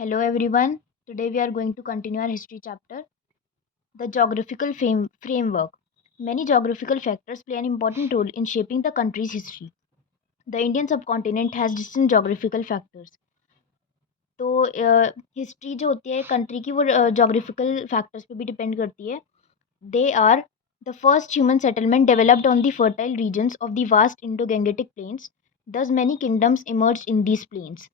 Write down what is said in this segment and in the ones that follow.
Hello everyone. Today we are going to continue our history chapter, the geographical framework. Many geographical factors play an important role in shaping the country's history. The Indian subcontinent has distinct geographical factors. तो हिस्ट्री जो होती है कंट्री की वो geographical factors पे भी depend करती है. They are the first human settlement developed on the fertile regions of the vast Indo Gangetic plains. Thus many kingdoms emerged in these plains.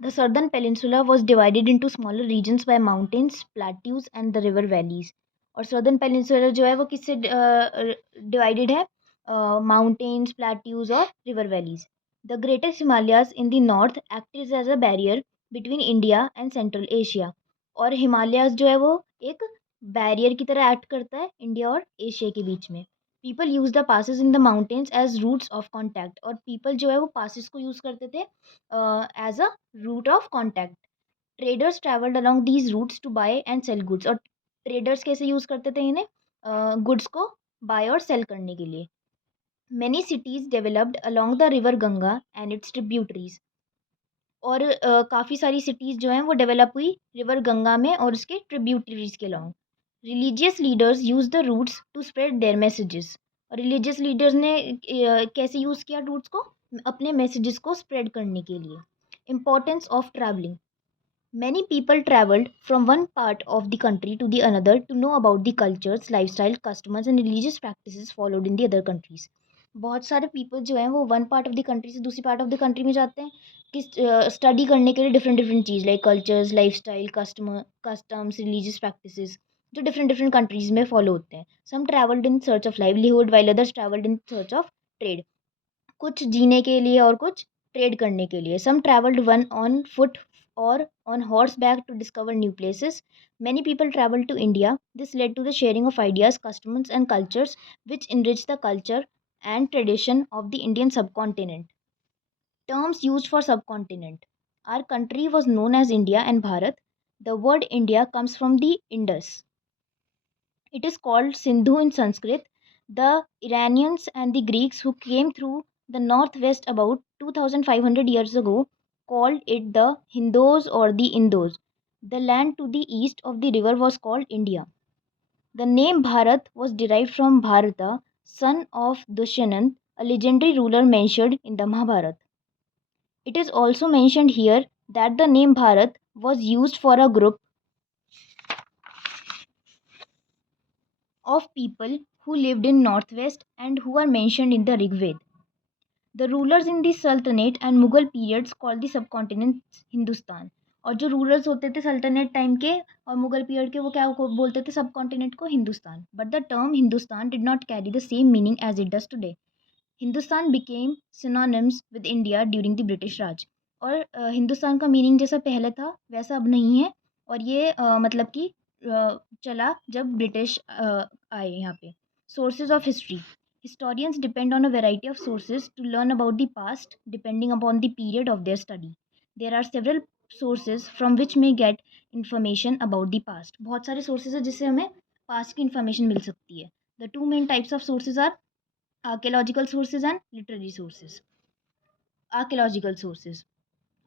The southern peninsula was divided into smaller regions by mountains, plateaus and the river valleys. और southern peninsula जो है वो किससे divided है? Mountains, plateaus और river valleys. The greatest Himalayas in the north acted as a barrier between India and Central Asia. और हिमालयाज जो है वो एक बैरियर की तरह एक्ट करता है इंडिया और एशिया के बीच में. People use the passes in the mountains as routes of contact. और पीपल जो है वो पासिस को यूज़ करते थे as a route of contact. Traders travelled along these routes to buy and sell goods. और ट्रेडर्स कैसे यूज़ करते थे इन्हें? गुड्स को बाय और सेल करने के लिए. Many cities developed along the river Ganga and it's tributaries. और काफ़ी सारी सिटीज़ जो हैं वो डेवलप हुई रिवर गंगा में और उसके ट्रिब्यूटरीज के long. Religious leaders use the routes to spread their messages. और रिलीजियस लीडर्स ने कैसे यूज़ किया रूट्स को? अपने मैसेजेस को स्प्रेड करने के लिए. Importance of travelling. Many people traveled from one part of the country to the another to know about the cultures, lifestyle, customs and religious practices followed in the other countries. बहुत सारे पीपल जो हैं वो one part of the country से दूसरी part of the country में जाते हैं कि स्टडी करने के लिए डिफरेंट डिफरेंट चीज़ like cultures, lifestyle, customs, religious practices जो डिफरेंट डिफरेंट कंट्रीज में फॉलो होते हैं. Some travelled in search of livelihood while others travelled in search of trade. कुछ जीने के लिए और कुछ ट्रेड करने के लिए. Some travelled one on foot or on horseback to discover new places. Many people traveled to India. This led to the sharing of ideas, customs, and cultures, which enriched the culture and tradition of the Indian subcontinent. Terms used for subcontinent. Our country was known as India and Bharat. The word India comes from the Indus. It is called Sindhu in Sanskrit. The Iranians and the Greeks who came through the northwest about 2500 years ago called it the Hindos or the Indos. The land to the east of the river was called India. The name Bharat was derived from Bharata, son of Dushyant, a legendary ruler mentioned in the Mahabharata. It is also mentioned here that the name Bharat was used for a group of people who lived in northwest and who are mentioned in the Rig Veda. The rulers in the Sultanate and Mughal periods called the subcontinent Hindustan. और जो रूलर्स होते थे सल्तनत टाइम के और मुगल पीरियड के वो क्या बोलते थे सब कॉन्टिनेंट को Hindustan. But the term Hindustan did not carry the same meaning as it does today. Hindustan became synonyms with India during the British Raj. और हिंदुस्तान का मीनिंग जैसा पहले था वैसा अब नहीं है. और ये मतलब कि चला जब ब्रिटिश आए यहाँ पे. Sources of history. Historians depend on a variety of sources to learn about the past depending upon the period of their study. There are several sources from which may get information about the past. बहुत सारे sources हैं जिससे हमें past की information मिल सकती है. The two main types of sources are archaeological sources and literary sources. Archaeological sources.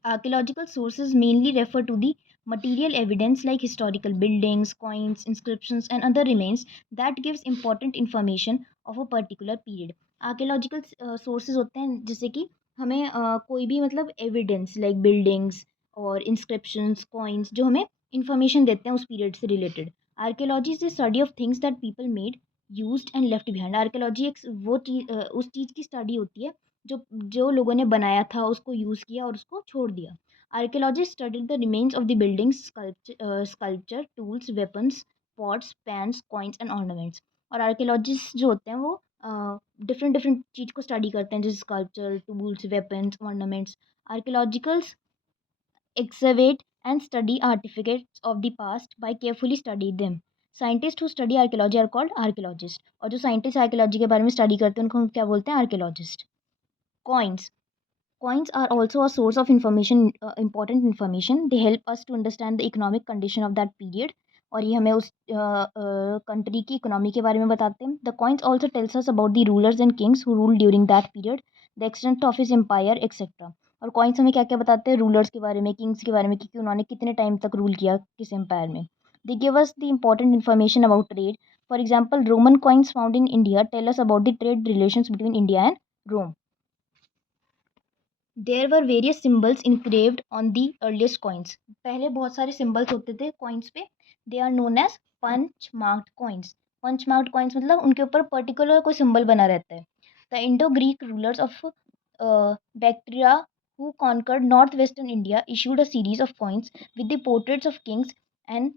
Archaeological sources mainly refer to the material evidence like historical buildings, coins, inscriptions, and other remains that gives important information of a particular period. Archaeological sources होते हैं जैसे कि हमें कोई भी मतलब evidence like buildings और inscriptions coins जो हमें इंफॉर्मेशन देते हैं उस पीरियड से related. Archaeology is the study of things that people made used and left behind. Archaeology एक वो चीज़ उस चीज़ की स्टडी होती है जो जो लोगों ने बनाया था उसको यूज़ किया और उसको छोड़ दिया. Archaeologists studied the remains of the buildings, sculpture, tools, weapons, pots, pans, coins and ornaments. और archaeologists जो होते हैं वो डिफरेंट डिफरेंट चीज़ को स्टडी करते हैं जैसे sculpture, tools, weapons, ornaments. Archaeologists excavate and study artifacts of the past by carefully studying them. Scientists who study archaeology are called archaeologists. और जो साइंटिस्ट आर्कियोलॉजी के बारे में स्टडी करते हैं उनको हम क्या बोलते हैं? Archaeologist. Coins. Coins are also a source of information, important information. They help us to understand the economic condition of that period. और ये हमें उस कंट्री की इकोनॉमी के बारे में बताते हैं. The coins also tells us about the rulers and kings who rule during that period, the extent of his empire etcetera. और कॉइन्स हमें क्या क्या बताते हैं, रूलर्स के बारे में, किंग्स के बारे में, कि उन्होंने कितने टाइम तक रूल किया किस एम्पायर में. They give us the important information about trade. For example, Roman coins found in India tell us about the trade relations between India and Rome. There were various symbols engraved on the earliest coins. पहले बहुत सारे symbols होते थे coins पे. They are known as punch marked coins. Punch marked coins मतलब उनके ऊपर particular कोई सिंबल बना रहता है. The Indo Greek rulers of Bactria who conquered northwestern India issued a series of coins with the portraits of kings and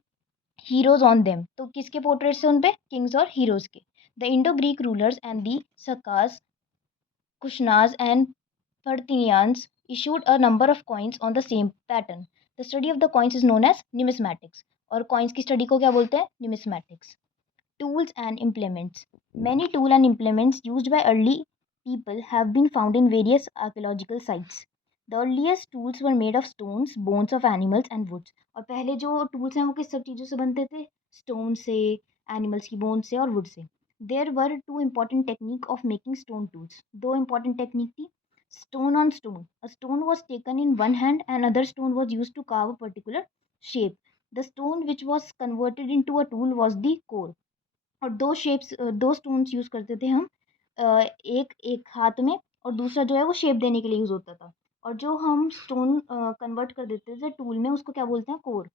heroes on them. तो किसके portraits थे उन पे? Kings और heroes के. The Indo-Greek rulers and the Sakas, Kushanas and Parthians issued a number of coins on the same pattern. The study of the coins is known as numismatics. और coins की study को क्या बोलते हैं? Numismatics. Tools and implements. Many tools and implements used by early people have been found in various archaeological sites. The earliest tools were made of stones, bones of animals and woods. और पहले जो tools हैं वो किस सब चीज़ों से बनते थे? Stone से, animals की bones से और wood से. There were two important techniques of making stone tools. दो important technique थी. Stone on stone. A stone was taken in one hand and another stone was used to carve a particular shape. The stone which was converted into a tool was the core. और दो stones use करते थे हम. एक एक हाथ में और दूसरा जो है वो शेप देने के लिए यूज होता था. और जो हम स्टोन कन्वर्ट कर देते थे टूल में उसको क्या बोलते हैं? Core.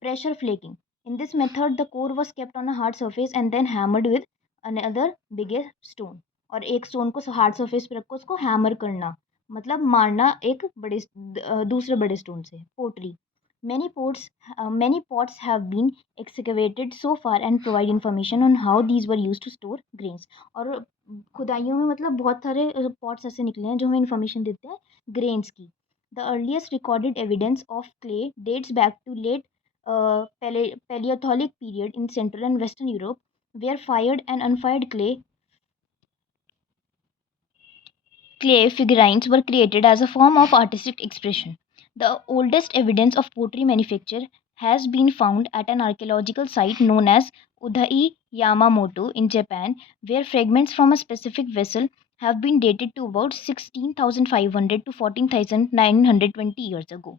Pressure flaking. In this method the core was kept on a hard surface and then hammered with another bigger stone. और एक स्टोन को हार्ड सरफेस पे रख कर उसको हैमर करना मतलब मारना एक बड़े दूसरे बड़े स्टोन से. पोटरी. Many pots, many pots have been excavated so far and provide information on how these were used to store grains. और खुदाइयों में मतलब बहुत सारे पॉट्स ऐसे निकले हैं जो हमें इन्फॉर्मेशन देते हैं ग्रेन्स की. The earliest recorded evidence of clay dates back to late Paleolithic period in Central and Western Europe, where fired and unfired clay figurines were created as a form of artistic expression. The oldest evidence of pottery manufacture has been found at an archaeological site known as Udai Yamamoto in Japan, where fragments from a specific vessel have been dated to about 16,500 to 14,920 years ago.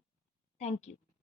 Thank you.